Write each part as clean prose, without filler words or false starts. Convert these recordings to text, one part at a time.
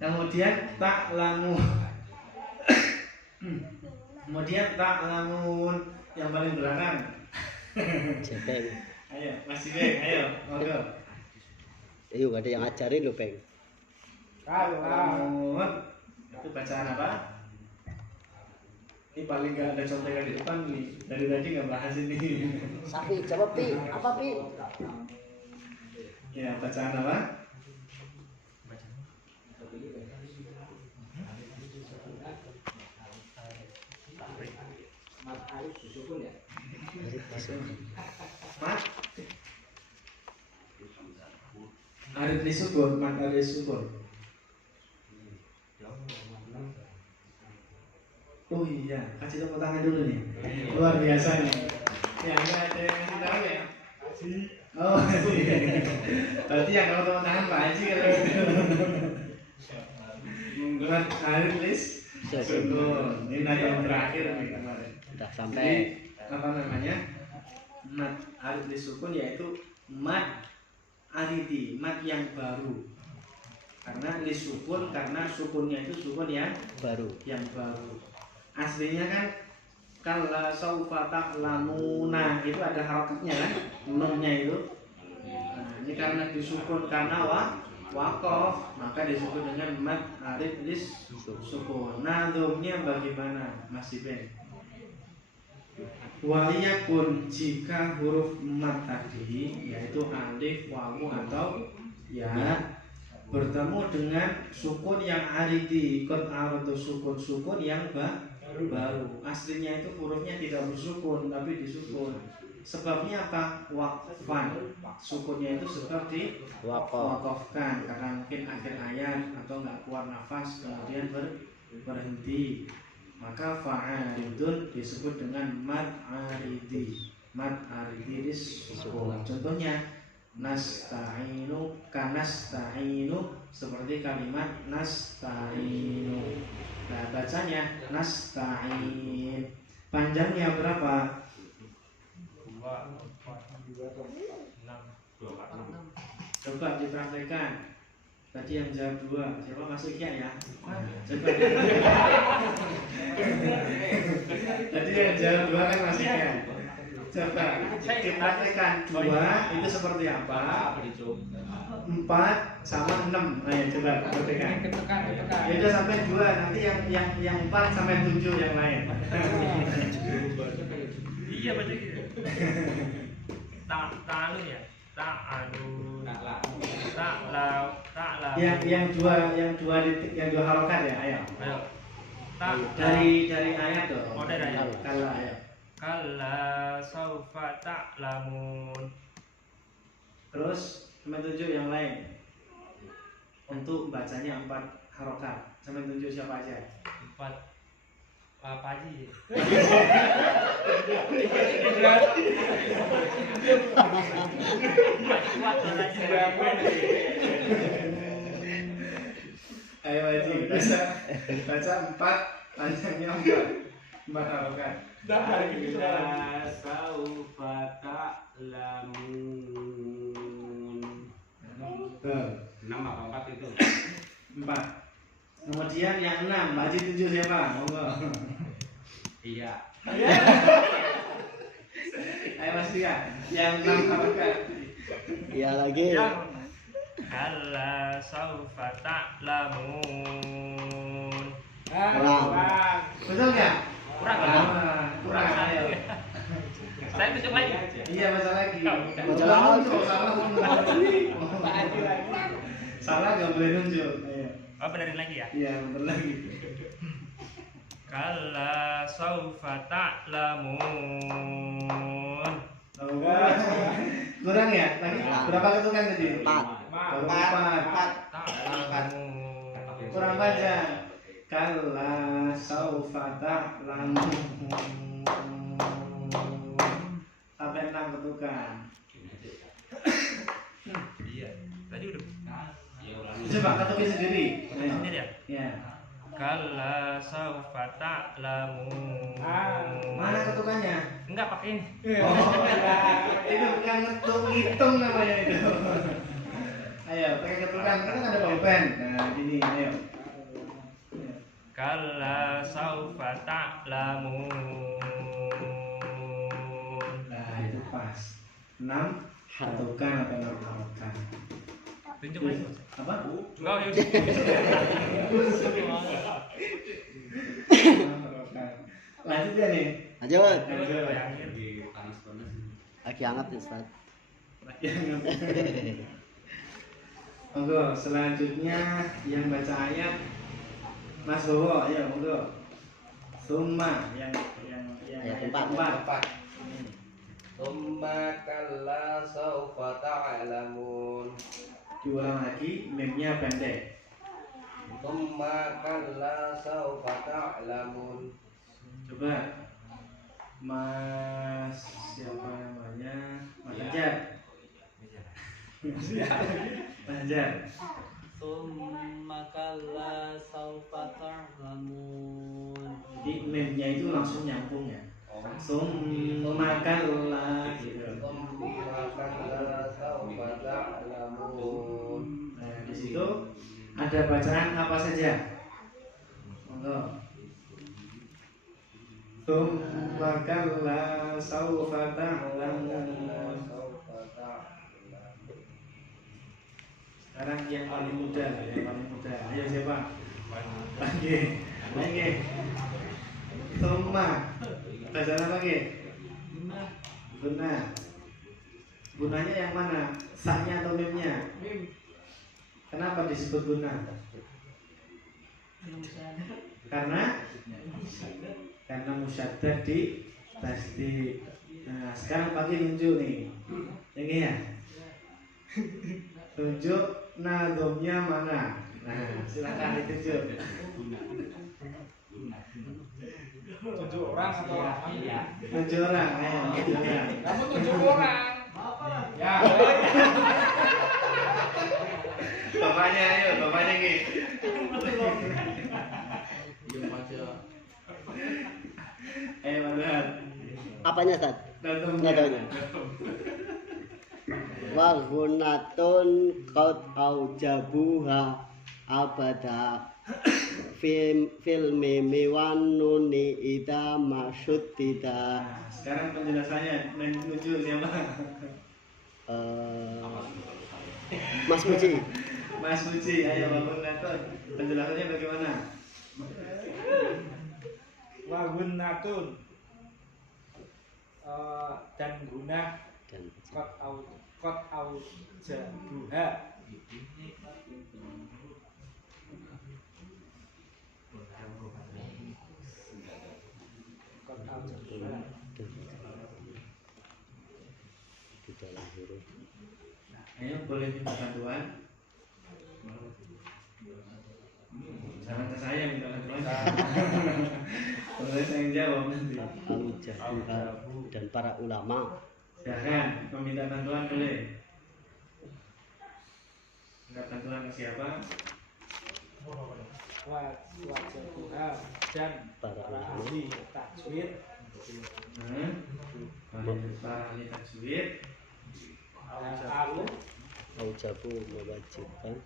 Kemudian ta'lamu. Kemudian ta'lamun yang paling belakang. Cepeng. Ayo, Mas Beng, ayo, monggo. Ayo, ada yang ajarin lo, Peng. Ta'lamun. Itu bacaan apa? Ini paling gak ada contekan di depan nih. Dari tadi gak bahas ini. Sapi, jawab Pi. Apa Pi? Ya, bacaan apa? Mat Arif disukun, mat Arif disukun. Oh iya, kasih tepuk tangan dulu nih. Luar biasa nih. Ya, ini ada yang kasih tahu ya? Oh, iya. Berarti yang kalau tepuk tangan Pak Haji kalau gitu. Mat Arif disukun. Ini nanti yang terakhir nih kemarin. Udah sampai. Jadi, apa namanya? Mat Arif disukun yaitu mat aridi, mat yang baru. Karena disukun, karena sukunnya itu sukun yang Baru. Aslinya kan kala saufa ta'lamuna itu ada harokatnya kan, nunnya itu. Nah, ini karena disukun karena waqaf, maka disukun dengan mat arif disukun. Nadhumnya bagaimana, Mas Iben? Wa'iyakun jika huruf mat tadi yaitu alif, wawu atau ya bertemu dengan sukun yang aridi, kot aradu sukun yang baru. Aslinya itu hurufnya tidak bersukun tapi disukun. Sebabnya apa? Waqfan. Sukunnya itu seperti waqafkan karena mungkin akhir ayat atau nggak keluar nafas kemudian berhenti. Maka fa'aridun disebut dengan mad aridi. Mad aridi disukun. Contohnya nasta'inu, kanasta'inu seperti kalimat nasta'inu. Nah, bacanya nasta'in. Panjangnya berapa? 2, 4, 6, 2, 4, 6. Coba dipraktekkan. Tadi yang jawab 2, siapa masuk ya? Coba. Tadi yang jawab 2 kan masih ya. Coba dipraktekkan 2 itu seperti apa? 4 sama 6. Ayo coba praktekkan. Ya udah sampai 2, nanti yang 4 sampai 7 yang lain. Iya baca gitu. Ta'alun ya. Ta'alun. Ta'lau. Yang dua harokat ya, ayo. Dari ayat dong. Oh, dari ayat. Kalau ayo. Kalla saufa ta'lamun. Terus sampai 7 yang lain. Untuk bacanya 4 harokat. Sampai 7 siapa aja? 4 Pak Haji. Ayo Haji, baca 4, panjangnya 4 harokat. Kalla saufa ta'lamun. 6 apa 4 itu? 4. Kemudian yang 6, Haji 7 siapa? Monggo. Iya. Ayo Mas Tia, yang 6 harokat. Iya lagi. Kalla saufa ta'lamun. Betul nggak? Kurang. Ayo. Saya tunjuk lagi. Iya, baca lagi. Baca lagi. Salah nggak boleh nunjuk. Ayo. Oh, benerin lagi ya. Iya, bener lagi. Kalla saufa ta'lamun. Kurang ya? Lagi berapa ketukan tadi? 4. Baru 4. Ta'lamun. Kurang panjang. Kalla saufa ta'lamun. Sampai 6 ketukan. Iya. Tadi udah. Coba ketukin sendiri. Sendiri ya? Ya. Kalla saufa ta'lamun. Mana ketukannya? Enggak pakai ini. Oh, itu bukan ngitung namanya itu. Ayo, pakai ketukan. Kan ada pulpen. Nah, gini, ayo. Kalla saufa ta'lamun. Nah, itu pas. 6 ketukan atau 6 harokat. Tunjuk mas. Apa? Enggak, yuk. Lanjut ya nih. Lanjut. Bayangin. Lagi panas-panas. Lagi hangat nih Ustaz. Monggo, selanjutnya yang baca ayat Mas Bowo, ayo monggo. Summa yang Ayat ayat 4. Tsumma kalla sawfa ta'lamun. Diulang lagi, memnya pendek. Tsumma kalla sawfa ta'lamun. Coba Mas siapa namanya? Mas Anjar. Mas Anjar. Tsumma kalla sawfa ta'lamun. Jadi memnya itu langsung nyambung ya. Summa kalla gitu. Tsumma kalla sawfa ta'lamun. Nah, di situ ada bacaan apa saja? Monggo. Summa kalla sawfa ta'lamun. Sawfa ta'lamun. Sekarang yang paling muda, Ayo siapa? Lagi. Summa. Bacaan apa lagi? Guna. Gunanya yang mana? Sahnya atau memnya? Kenapa disebut guna? Karena musyaddad di tasdid. Nah, sekarang pagi nunjuk nih. Ini ya. Tunjuk nadhomnya mana? Nah, silakan ditunjuk. Tunjuk orang atau apa? Tunjuk orang, ayo. Tunjuk orang. Kamu tunjuk orang. Ya. Bapaknya, ayo, bapaknya Ki. Ayo, Mas. Apanya Ustaz? Nadhomnya. Nadhomnya. Wa gunatun qad aujabuha abada fil mimi wan nuni ida mashuddida. Nah, sekarang penjelasannya menuju siapa? Mas Puji. Mas Puji, ayo bangun Naton. Penjelasannya bagaimana? Wagunatun dan guna Dan kot au jabuha. Kot au jabuha. di dalam huruf. Ayo boleh minta bantuan. Jangan ke saya minta bantuan. Boleh saya yang jawab nanti. Aujabuha dan para ulama. Jangan meminta bantuan boleh. Minta bantuan ke siapa? Wajabuha dan Para para ulama. ahli tajwid. Para ahli tajwid. Al Aujabu mewajibkan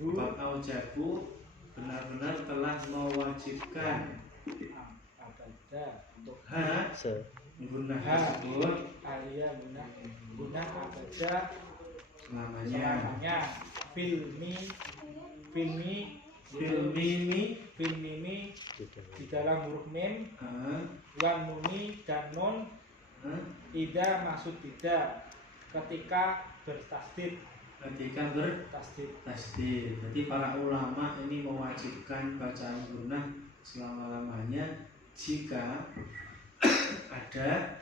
Bab aujabu benar-benar telah mewajibkan abada untuk ha guna tersebut Alia guna abada selamanya. selamanya filmi Filmimi di dalam huruf mim wan nuni dan nun ida maksud tidak ketika bertasdid ketika bertasdid. Jadi para ulama ini mewajibkan bacaan gunnah selama-lamanya jika ada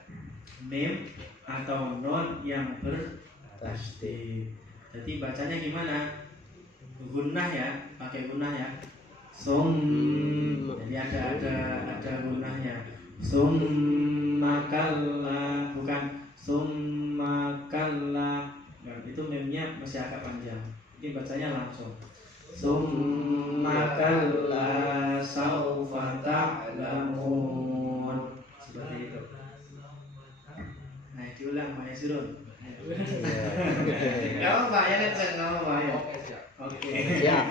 mim atau non yang bertasdid. Jadi bacanya gimana? Gunnah ya, pakai gunnah ya. Jadi ada gunnahnya. Summakalla, bukan summakalla. Nah, itu memnya masih agak panjang. Ini bacanya langsung. Summakalla saufa ta'lamun. Seperti itu. Nah, diulang Pak Yasirun. Enggak apa-apa ya, enggak apa-apa ya. Oke. Siap.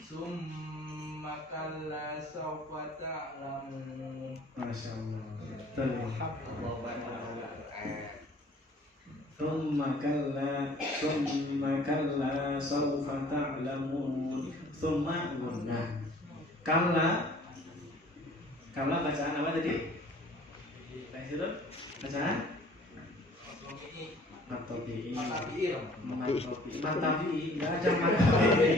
Summa kalla sawfa ta'lamun. Masya Allah. Betul. Thumma kalla sawfa ta'lamun. Thumma gunnah. Kalla bacaan apa tadi? Bacaan? Matobi'i. Matobi'i. Enggak ada matobi'i.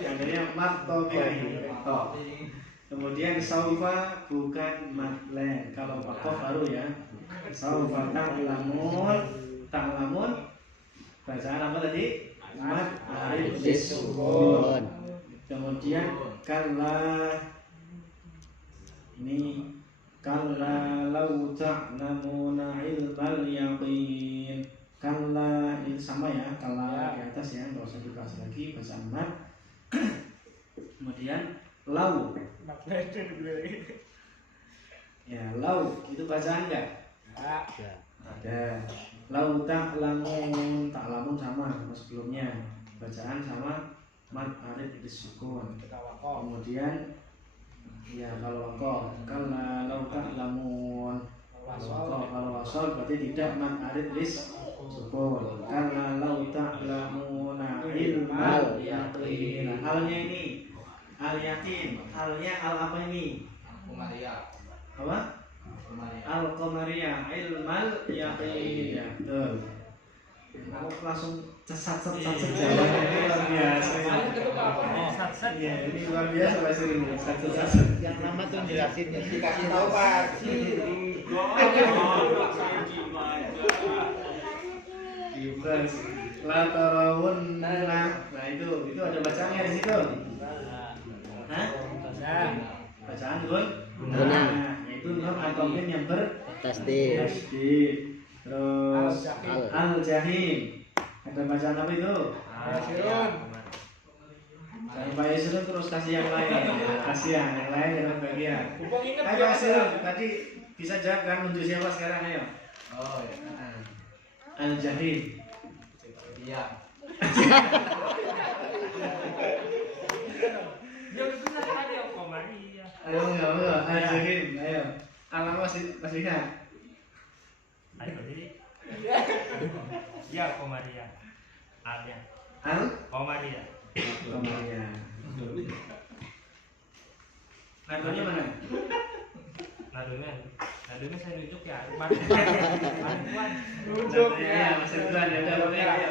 Yang ini matobi'i. Kemudian saufa bukan matlen. Kalau wakof baru ya. Saufa ta'lamun. Bacaan apa tadi? Mat arif disukun. Kemudian kalla ini kalla lau ta'lamuna ilmal yaqin. Kalla ini sama ya, kalla di atas ya, enggak usah dibahas lagi bacaan mat. Kemudian lau. Ya, lau itu bacaan enggak? Ya. Ada. Lau ta'lamun sama sebelumnya. Bacaan sama mat arif disukun. Kemudian ya kalau wakof kalla lau ta'lamun. Kalau wasol berarti tidak mat arif disukun. Kalla lau ta'lamuna ilmal yaqin. Halnya ini al yakin. Halnya al apa ini? Apa? Al-Qamariyah ilmal yaqin. Ya, betul. Aku langsung sesat jawabannya luar biasa. Ya, ini luar biasa bahasa ini. Satu. Yang lama tuh jelasin ya. Dikasih tahu Pak. Ibas la tarawun. Nah, itu ada bacaannya di situ. Hah? Bacaan gun. Nah, itu nun atau min yang Tasdid. tasdid. Terus al-jahim. Ada bacaan apa itu? Saya Pak Yusril terus kasih yang lain. Kasih yang lain jangan bagian. Ayo Yusril, tadi bisa jawab kan untuk siapa sekarang ayo? Oh ya. Al-jahim. Iya. Ayo enggak, al-jahim. Ayo. Alam masih ingat. Ayo jadi. Ya Komaria. Alnya. Komaria. Komaria. Nadonya mana? Nadonya saya nunjuk ya. Nunjuk ya, Mas Ridwan ya udah boleh ayo.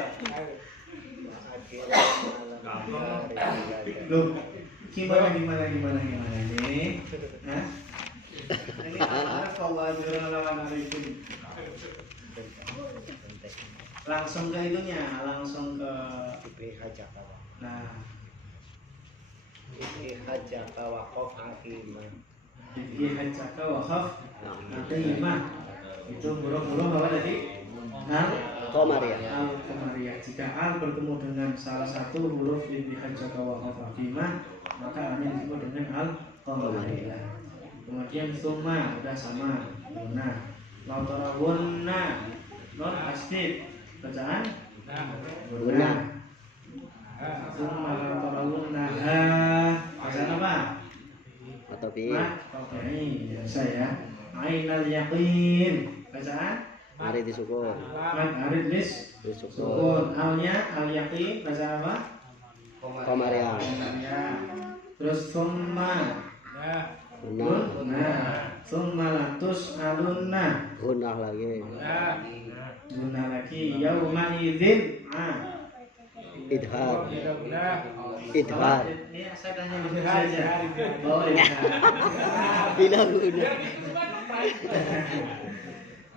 Loh, gimana ini? Hah? Ini Assalamualaikum. Langsung ke itunya, langsung ke IPH Jakarta. nah IPH Jakarta Wakof Hakimah. Fikih hajjaka wakaf Al-Qimah. Itu huruf-huruf apa tadi? Qamariyah. Al-Qamariyah. Jika al bertemu dengan salah satu huruf fikih hajjaka wakaf Al-Qimah, maka alnya disebut dengan al-Qamariyah. Kemudian summa udah sama guna. Lautarabunna non asdid. Bacaan guna. Summa lautarabunna ha. Bacaan apa? Matobi'i. Matobi'i. Biasa ya. Ainal yaqin. Bacaan Arif disukun. mat arif Disukun. sukun. Alnya al yaqin. Bacaan apa? Qamariyah. Qamariyah. Terus summa Gunah. Nah, summa latus alunna. Gunah lagi. Guna lagi yauma idzin. Idhar. Idhar. Ini saya tanya di saja. Oh iya. Bila gunah.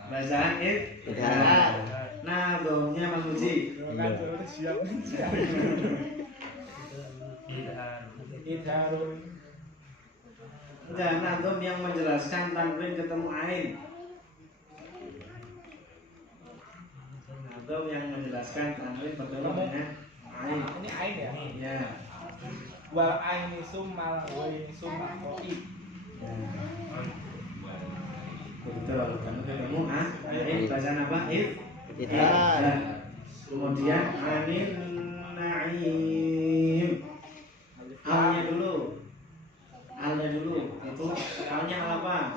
Bacaan idhar. Nah, domnya Mas Muji. Enggak, nah dom yang menjelaskan tanwin ketemu ain. Nah, dom yang menjelaskan tanwin bertemu dengan ain. Ini ain ya? Ya. Wal aini summal wain summa qoi. Ya. Betul, kamu ketemu ain bacaan apa? Idhar. Kemudian anil na'im. Alnya dulu. Alnya dulu. Itu alnya apa?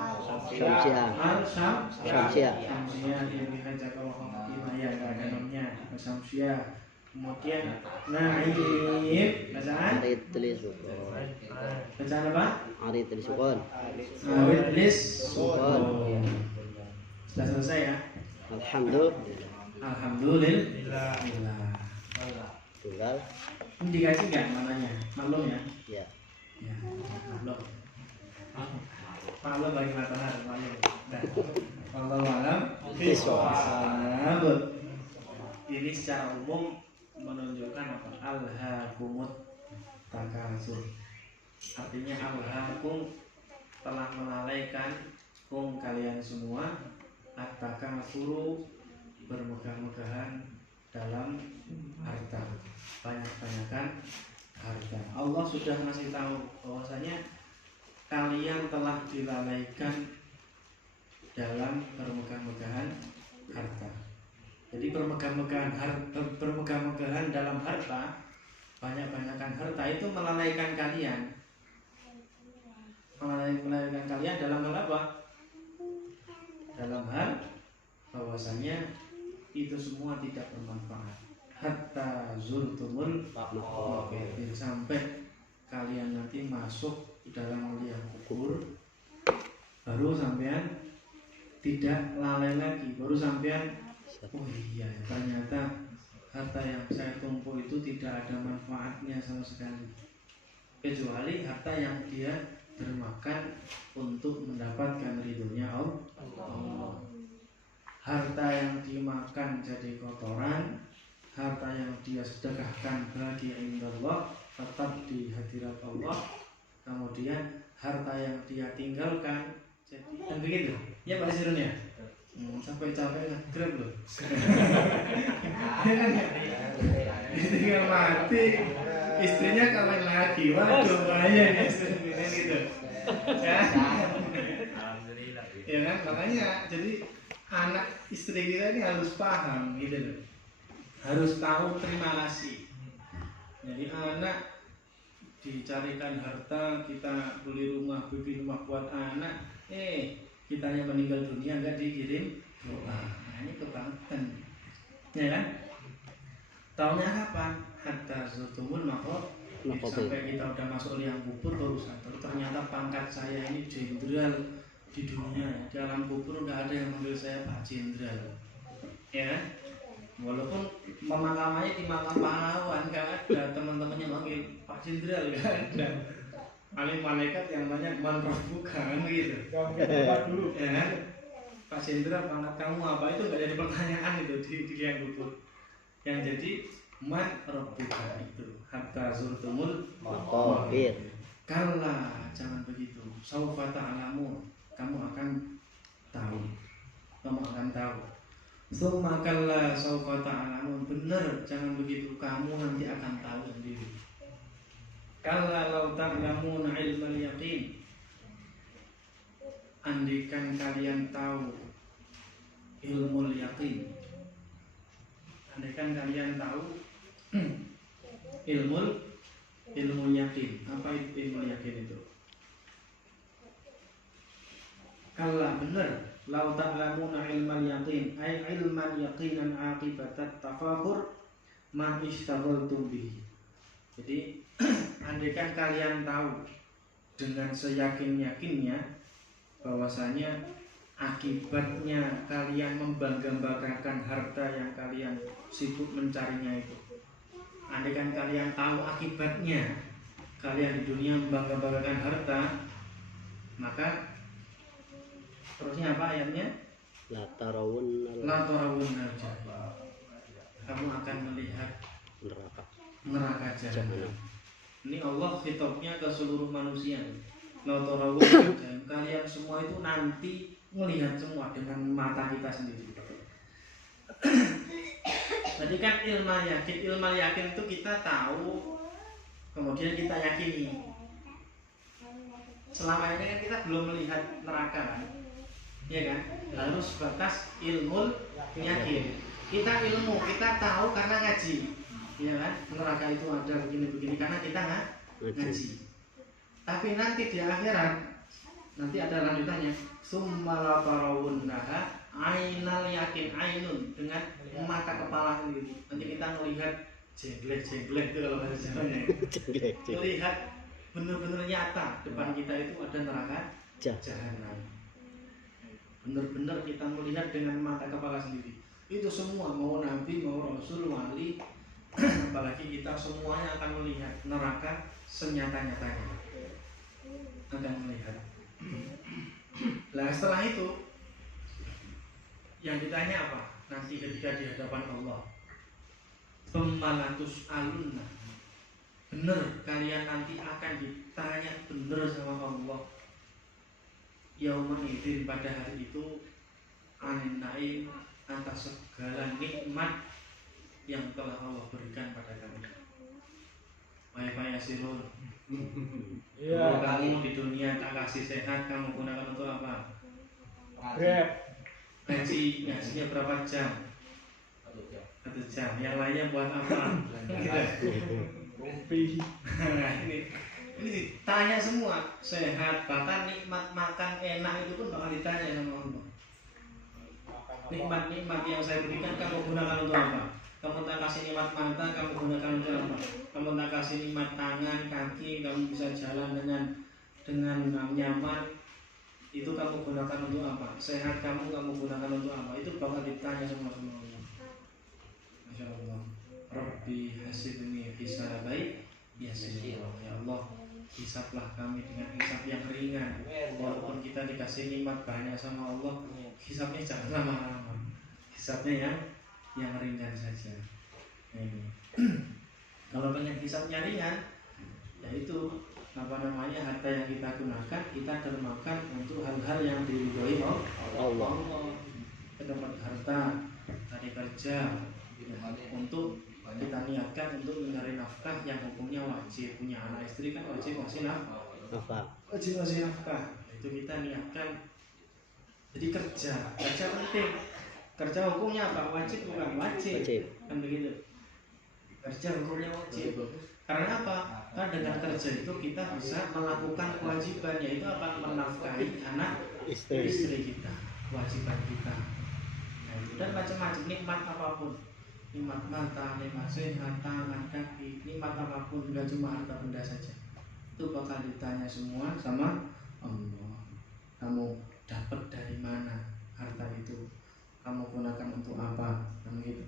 Syamsiah. Al Syamsiah. Syamsiah yang dihajar Allah ya ada namanya Syamsiah. Kemudian na'im bacaan Arid tulis sukun. bacaan apa? Arid tulis sukun. Awit tulis Sukun. sudah selesai ya. Alhamdulillah. Tunggal. Ini dikasih nggak namanya? Maklum ya? Ya. Ya, maklum. Maklum bagi matahari maklum. Nah, kalau malam bisawab. Ini secara umum menunjukkan apa? Alhaakumut takasur. Artinya alhaakum telah melalaikan kalian semua at-takasuru bermegah-megahan dalam harta, banyak-banyakan harta. Allah sudah ngasih tahu bahwasanya kalian telah dilalaikan dalam bermegah-megahan harta. Jadi bermegah-megahan dalam harta, banyak-banyakan harta itu melalaikan kalian. Melalaikan kalian dalam hal apa? Dalam hal bahwasanya itu semua tidak bermanfaat. Hatta zurtumul maqabir, sampai kalian nanti masuk dalam liang kubur, baru sampean tidak lalai lagi, baru sampean oh iya ternyata harta yang saya tumpuk itu tidak ada manfaatnya sama sekali, kecuali harta yang dia dermakan untuk mendapatkan ridhonya Allah. Harta yang dimakan jadi kotoran, harta yang dia sedekahkan bagi Allah tetap di hadirat Allah. Kemudian harta yang dia tinggalkan jadi dan begitu ya Pak Sirun ya. Sampai capek nge-grab loh. Tinggal mati, istrinya kawin lagi. Waduh, bahaya ini istrinya gitu. Ya. Alhamdulillah. Ya kan, makanya jadi anak istri kita ini harus paham gitu loh. Harus tahu terima kasih. Jadi anak dicarikan harta, kita beli rumah, bikin rumah buat anak, kitanya meninggal dunia nggak dikirim doa. Nah, ini kebangetan, ya kan? Taunya kapan? Hatta zutumul maqabir. Sampai kita udah masuk liang kubur baru sadar ternyata pangkat saya ini jenderal di dunia. Di alam kubur nggak ada yang manggil saya Pak Jenderal, ya kan? Walaupun pemakamannya di makam pahlawan nggak ada teman-temannya manggil Pak Jenderal, nggak ada. Paling malaikat yang banyak manroh bukan gitu. Ya kan? Pak Jenderal pangkat kamu apa itu nggak jadi pertanyaan itu di liang kubur. Yang jadi man rabbuka itu hatta zurtumul maqabir. Kalla, jangan begitu. Saufa ta'lamun, kamu akan tahu. Kamu akan tahu. Tsumma kalla saufa ta'lamun, benar, jangan begitu, kamu nanti akan tahu sendiri. Kalla law ta'lamun ilmal yaqin, andikan kalian tahu ilmul yaqin, andikan kalian tahu ilmu yakin. Apa itu ilmu yakin itu? Kalla, benar, lau ta'lamuna ilmal yaqin ay ilman yaqinan aqibatat tafakhur ma istaghaltum bihi. Jadi andaikan kalian tahu dengan seyakin-yakinnya bahwasanya akibatnya kalian membangga-banggakan harta yang kalian sibuk mencarinya itu. Andaikan kalian tahu akibatnya kalian di dunia membangga-banggakan harta, maka terusnya apa ayatnya? La tarawun kamu akan melihat neraka. neraka jahanam. Ini Allah khitabnya ke seluruh manusia. La tarawun kalian semua itu nanti melihat semua dengan mata kita sendiri. Tadi kan ilmu yakin itu kita tahu, kemudian kita yakini. Selama ini kan kita belum melihat neraka kan, ya kan? Harus batas ilmu yakin. Kita ilmu, kita tahu karena ngaji, ya kan? Neraka itu ada begini-begini karena kita ngaji. Tapi nanti di akhirat nanti ada lanjutannya. Summala tarawunnaha ainal yakin, ainun dengan mata kepala sendiri. Nanti kita melihat jenglek-jenglek itu kalau bahasa Jawanya. Melihat benar-benar nyata depan kita itu ada neraka jahanam. Benar-benar kita melihat dengan mata kepala sendiri. Itu semua, mau nabi, mau rasul, wali, apalagi kita semuanya akan melihat neraka senyata-nyatanya. Akan melihat. Nah setelah itu yang ditanya apa? Nanti ketika di hadapan Allah, pemalatus alunna, benar kalian nanti akan ditanya benar sama Allah. Yaumah idin, pada hari itu, anin naim, atas segala nikmat yang telah Allah berikan pada kami. Wahai Yasirun, kalau kamu di dunia tak kasih sehat, kamu gunakan untuk apa? Grab. Ngajinya berapa jam? 1 jam. Yang lainnya buat apa? Kopi. Nah ini ditanya semua, sehat, bahkan nikmat makan enak itu pun bakal ditanya sama Allah. Nikmat-nikmat yang saya berikan kamu gunakan untuk apa? Kamu tak kasih nikmat mata, kamu gunakan untuk apa? Kamu tak kasih nikmat tangan, kaki, kamu bisa jalan dengan nyaman, itu kamu gunakan untuk apa? Sehat kamu gunakan untuk apa? Itu bakal ditanya semua Allah. Masya Allah. Rabbi hasibni hisabai yasir. Ya Allah, hisablah kami dengan hisab yang ringan. Walaupun kita dikasih nikmat banyak sama Allah, hisabnya jangan lama-lama. Hisabnya yang ringan saja. Ini. Kalau pengen hisabnya ringan, yaitu harta yang kita gunakan, kita dermakan untuk hal-hal yang diridhoi Allah. Kita dapat harta dari kerja untuk kita niatkan untuk mencari nafkah yang hukumnya wajib. Punya anak istri kan wajib ngasih nafkah. Itu kita niatkan. Jadi kerja penting. Kerja hukumnya apa? Wajib bukan? Wajib. Kan begitu. Kerja hukumnya wajib. Karena apa? Karena dengan kerja itu kita bisa melakukan kewajiban, yaitu apa? Menafkahi anak istri kita, kewajiban kita. Nah, dan macam-macam nikmat apapun, nikmat mata, nikmat sehat, tangan, kaki, nikmat apapun, tidak cuma harta benda saja. Itu bakal ditanya semua sama Allah. Kamu dapat dari mana harta itu? Kamu gunakan untuk apa? Kan gitu.